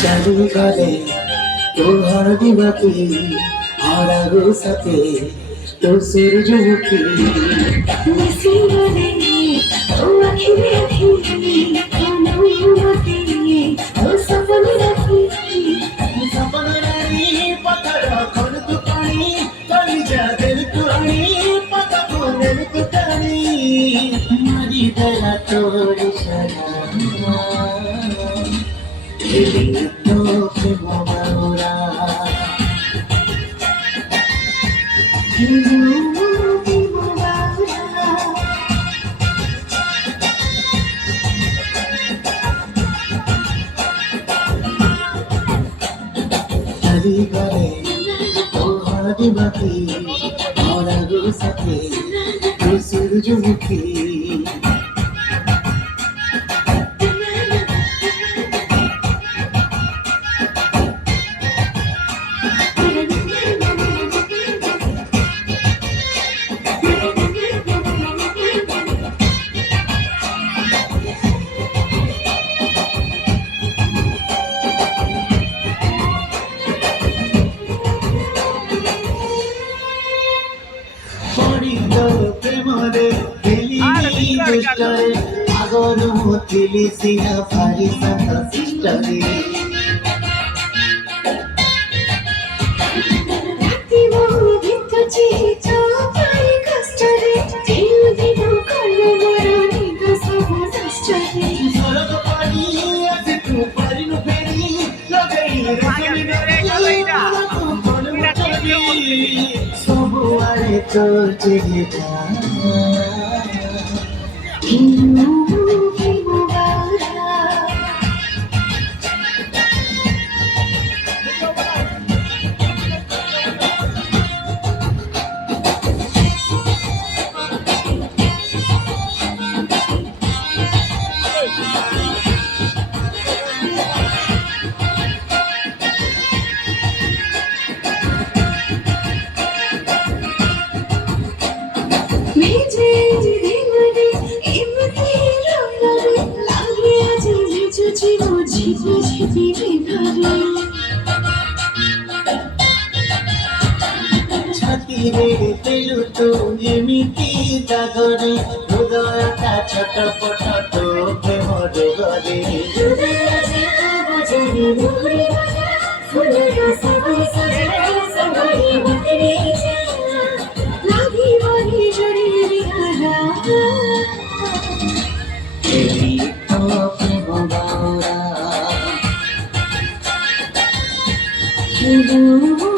চারিবারে তোহার দিবাকে হারাগো সাথে তো সূর্যমুখী নসিবরে ও আখি দেখি অনুমতি ও সপন রাখি সপন রানী পথর খোল তু পানি কলি যা দিল তু আনি পতা কোনের তু টানি মারি বেলা তোর ইশারা এলি তো প্রেম বাউরা চারিবারে তোহার দিবাকে হারাগো সাথে তো সূর্যমুখী পড়িল প্রেমরে খেলিলি দুষ্টরে আগর মুতিলি সিনা ভারি সাথা সিস্টরে রাতি বহু বিতুছি চোপাই কষ্টরে দিন দিন করলো বড় নিদ সব কষ্টরে সরগ পানি আছে তু পারিনু ফেরি লগাই রজনী বেলা ସବୁଆଡ଼େ ତୋର ଚିঠিଟା মেঝে দিনরে এমনি রঙরে লাগে আজ ঝুঝি বুঝি বুঝি বিধারে ଛାତିରେ ତେଲୁ ତୁ ଏମିତି ଦାଗରେ ହୃଦୟଟା ଛଟପଟ ତୋ ପ୍ରେମ ରୋଗରେ ହୃଦୟ ଯେତେ ବଜାରେ ମୋରି ফুলের সবাই সাজে সবাই ভিতরে যা লাগিবনি জড়িয়ে বিহারা এলি তো প্রেম বাউরা শুধু